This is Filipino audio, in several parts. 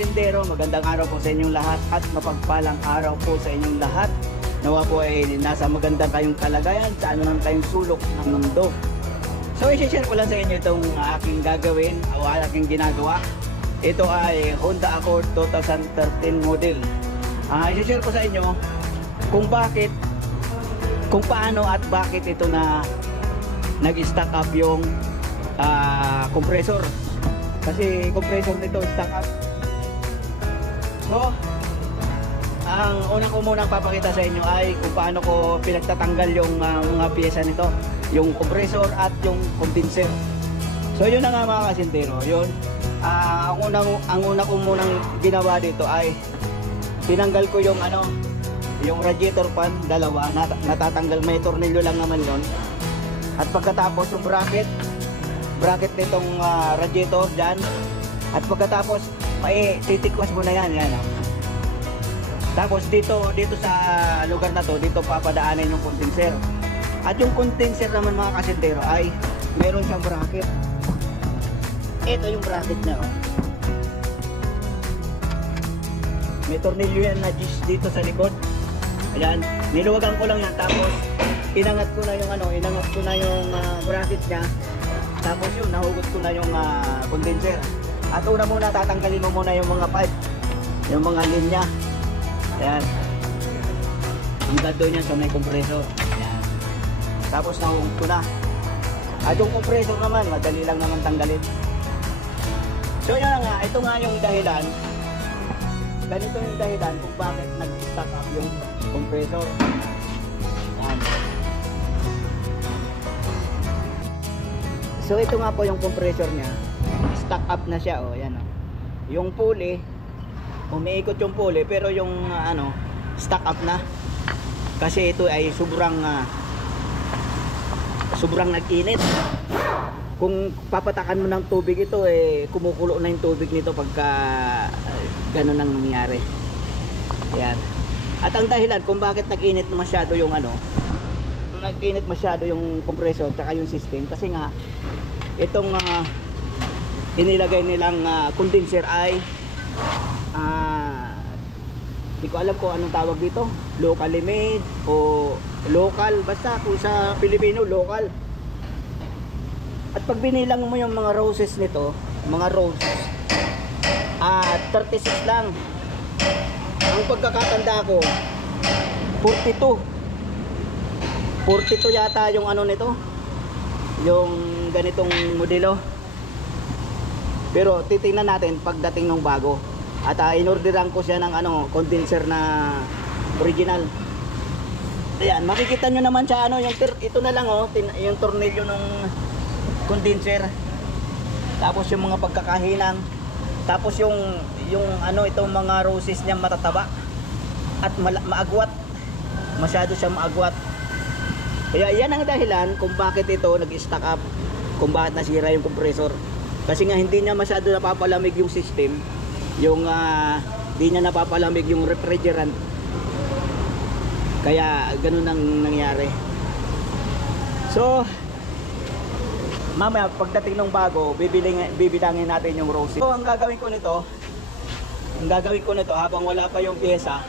kasindero, magandang araw po sa inyong lahat at mapagpalang araw po sa inyong lahat. Nawa po ay nasa magandang kayong kalagayan sa ano nang kayong sulok ng mundo. So i-share ko lang sa inyo itong aking gagawin o aking ginagawa. Ito ay Honda Accord 2013 model. I-share ko sa inyo kung bakit, kung paano at bakit ito na nag-stack up yung compressor. Kasi compressor nito stack up. So ang unang ko munang papakita sa inyo ay kung paano ko pinagtatanggal yung mga piyesa nito, yung compressor at yung condenser. So yun na nga mga kasintero, yun. Ang una ko munang ginawa dito ay tinanggal ko yung yung radiator fan, dalawa, natatanggal, may tornilyo lang naman yun. At pagkatapos yung bracket nitong radiator dyan. At pagkatapos may titikwas mo na yan. Tapos dito sa lugar na to, dito papadaanin yung condenser. At yung condenser naman mga kasintero ay meron siyang bracket. Ito yung bracket niya, oh. May tornilyo yan na dito sa likod. Ayan, niluwagan ko lang yan. Tapos inangat ko na yung bracket niya. Tapos yun, nahugot ko na yung condenser. At una muna, tatanggalin mo muna yung mga pipe, yung mga linya. Ayan. Hanggang doon yan sa may compressor. Ayan. Tapos nahugot ko na. At yung compressor naman, madali lang naman tanggalin. So yun nga, ito nga yung dahilan. Ganito yung dahilan kung bakit nag-stack up yung compressor. Ayan. So ito nga po yung compressor niya. Stack up na siya, oh, yan, oh. Yung pulley, umiikot yung pulley pero yung stack up na. Kasi ito ay sobrang nag-init. Kung papatakan mo ng tubig ito, kumukulo na yung tubig nito pagka gano'n ang nangyari. Yan. At ang dahilan kung bakit nag-init masyado yung compressor at yung system, kasi nga itong inilagay nilang condenser ay hindi ko alam kung anong tawag dito, locally made o local, basta kung sa Pilipino local. At pag binilang mo yung mga roses nito, mga roses, 36 lang. Ang pagkakatanda ko 42 yata yung nito, yung ganitong modelo. Pero titingnan natin pagdating ng bago. At inorderan ko siya ng condenser na original. Ayan, makikita nyo naman siya ito na lang, oh, yung tornilyo ng condenser. Tapos yung mga pagkakahinang. Tapos yung itong mga roses niya matataba at maagwat. Masyado siya maagwat. Kaya yan ang dahilan kung bakit ito nag-stack up, kung bakit nasira yung compressor. Kasi nga hindi niya masyado napapalamig yung system, hindi niya napapalamig yung refrigerant. Kaya ganun ang nangyari. So mamaya pagdating ng bago, bibilangin natin yung roses. So ang gagawin ko nito habang wala pa yung pyesa,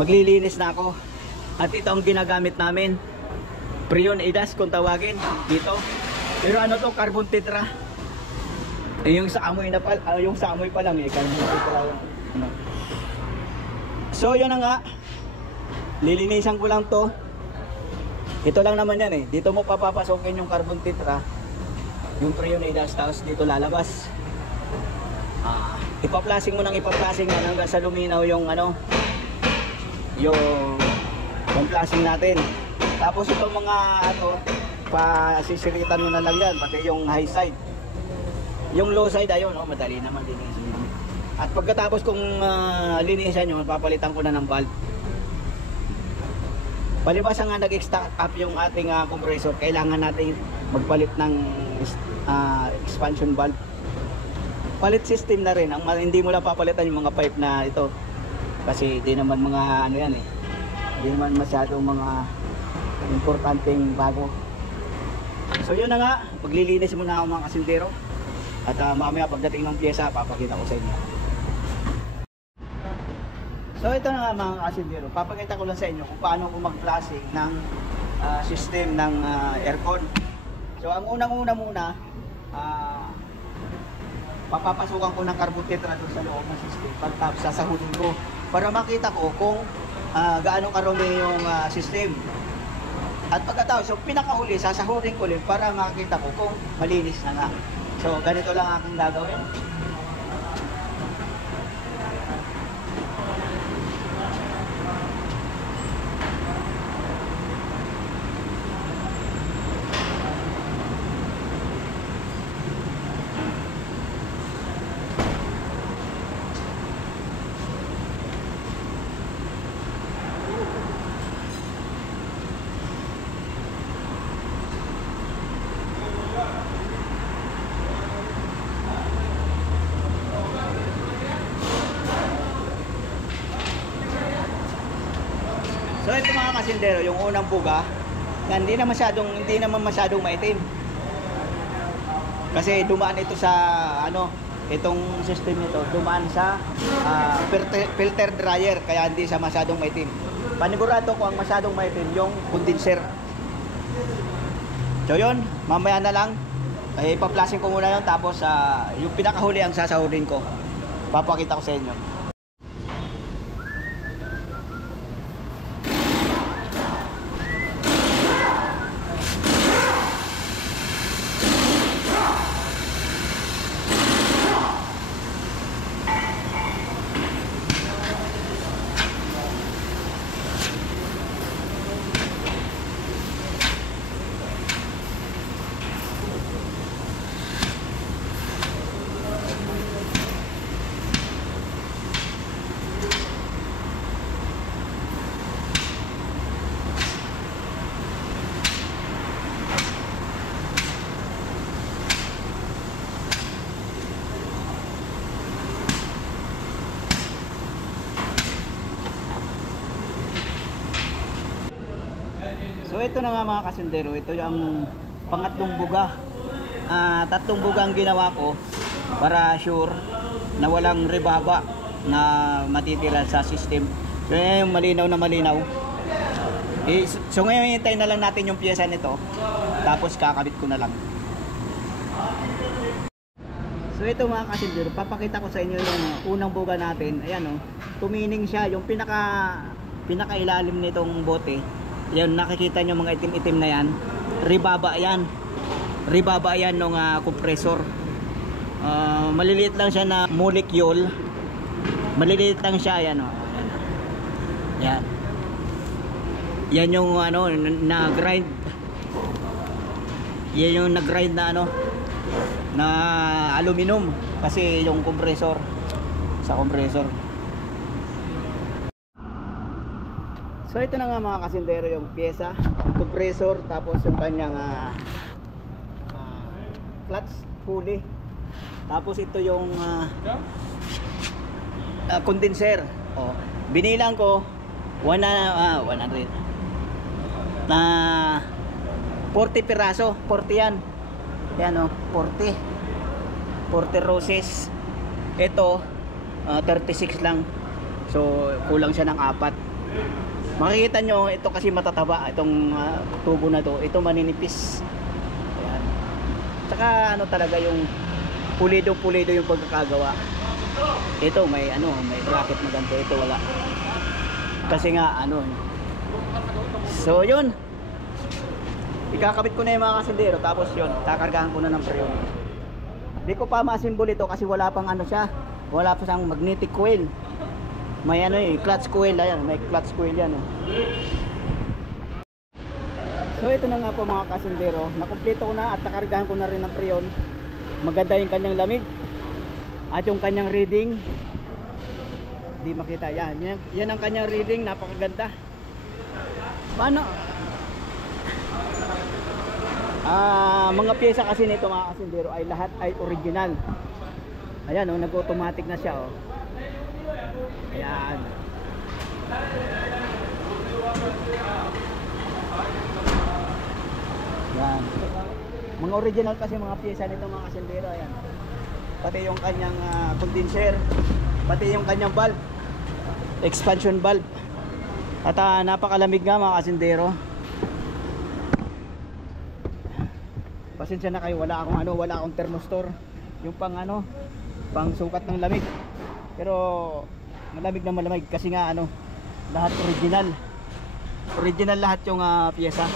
maglilinis na ako. At ito ang ginagamit namin, Freon Edas kung tawagin dito. Pero to, carbon tetra. Yung sa amoy pa lang carbon tetra yung So yun na nga, lilinisan ko lang to. Ito lang naman yan, dito mo papapasokin yung carbon tetra, yung Freon Edas, tapos dito lalabas. Ipaplasing mo hanggang sa luminaw yung yung plasing natin. Tapos itong mga pasisiritan mo na lang yan, pati yung high side. Yung low side ayun, madali naman linisin. At pagkatapos kung linisan nyo, papalitan ko na ng valve. Palibasa nga nag-stack up yung ating compressor, kailangan natin magpalit ng expansion valve. Palit system na rin, hindi mo lang papalitan yung mga pipe na ito. Kasi di naman mga yan hindi naman masyadong mga importanteng bago. So yun na nga, maglilinis muna ako mga kasindero. At mamaya pagdating ng pyesa, papakita ko sa inyo. So ito na nga mga kasindero, papakita ko lang sa inyo kung paano ko mag-flushing ng system ng aircon. So ang unang-una muna, papapasukan ko ng carbon tetra doon sa loob ng system pagtapos sasahunin ko para makita ko kung gaano karami yung system. At pagkatapos, so pinakahuli, sasahurin ko ulit para makita ko kung malinis na nga. So ganito lang aking gagawin. So ito mga kasindero, yung unang buga, hindi naman masyadong maitim. Kasi dumaan ito sa itong system nito, dumaan sa filter dryer, kaya hindi siya masyadong maitim. Panigurado ko ang masyadong maitim yung condenser. So yun, mamaya na lang ipa-flashing ko muna yun, tapos yung pinakahuli ang sasahurin ko. Papakita ko sa inyo. So ito na nga mga kasindero, ito yung pangatlong buga. Tatlong buga ang ginawa ko para sure na walang rebaba na matitira sa system. So yan yung malinaw na malinaw. So ngayon hintay na lang natin yung pyesa nito, tapos kakabit ko na lang. So ito mga kasindero, papakita ko sa inyo yung unang buga natin. Ayan tumining siya, yung pinakailalim nitong bote. Yan, nakikita nyo mga itim-itim na yan, ribaba yan ng compressor. Maliliit lang siya na molecule, maliliit lang siya. Yan yan yung na grind, yan yung na grind na aluminum, kasi yung compressor sa compressor. So ito na nga mga kasindero, yung pyesa, compressor, tapos yung kanyang clutch pulley, tapos ito yung condenser. Binilang ko 100 na 40 piraso, 40 yan. Yan 40 roses. Ito 36 lang, so kulang siya ng 4. Makikita nyo, ito kasi matataba, itong tubo na to, ito maninipis. Ayan. Tsaka talaga yung pulido yung pagkakagawa. Ito may bracket na ganito, ito wala. Kasi nga So yun, ikakabit ko na yung mga kasindero, tapos yun, kakargahan ko na ng preyon. Hindi ko pa masimbol ito kasi wala pang wala pa siyang magnetic coil. May clutch coil, ayan, may clutch coil yan. So ito na nga po mga kasindero, nakumpleto ko na at nakargahan ko na rin ng preyon. Maganda yung kanyang lamig at yung kanyang reading, di makita, yan ang kanyang reading, napakaganda. Paano? Mga pyesa kasi nito mga kasindero ay lahat ay original. Ayan nag-automatic na siya Ayan. Yan. Mga original kasi mga pyesa nito mga kasindero. Ayan. Pati yung kanyang condenser, pati yung kanyang valve. expansion valve. At napakalamig nga mga kasindero. Pasensya na kayo, wala akong thermostor. Yung pang sukat ng lamig. Pero malamig na malamig kasi nga lahat original. Original lahat yung piyesa.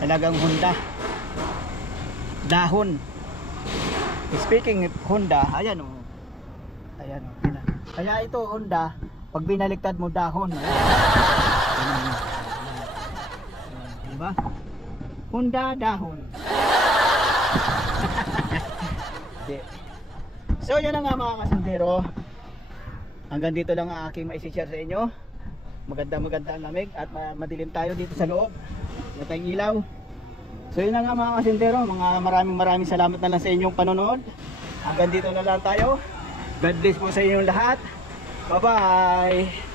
Talagang Honda. Dahon. Speaking of Honda, ayan oh. Ayan oh. Kaya ito Honda, pag binaliktad mo dahon. Diba? Honda dahon. So yun na nga mga kasindero. Hanggang dito lang ang aking maisi-share sa inyo. Maganda ang lamig at madilim tayo dito sa loob. Wala tayong ilaw. So yun na nga mga kasindero. Maraming salamat na lang sa inyong panonood. Hanggang dito na lang tayo. God bless po sa inyong lahat. Bye bye.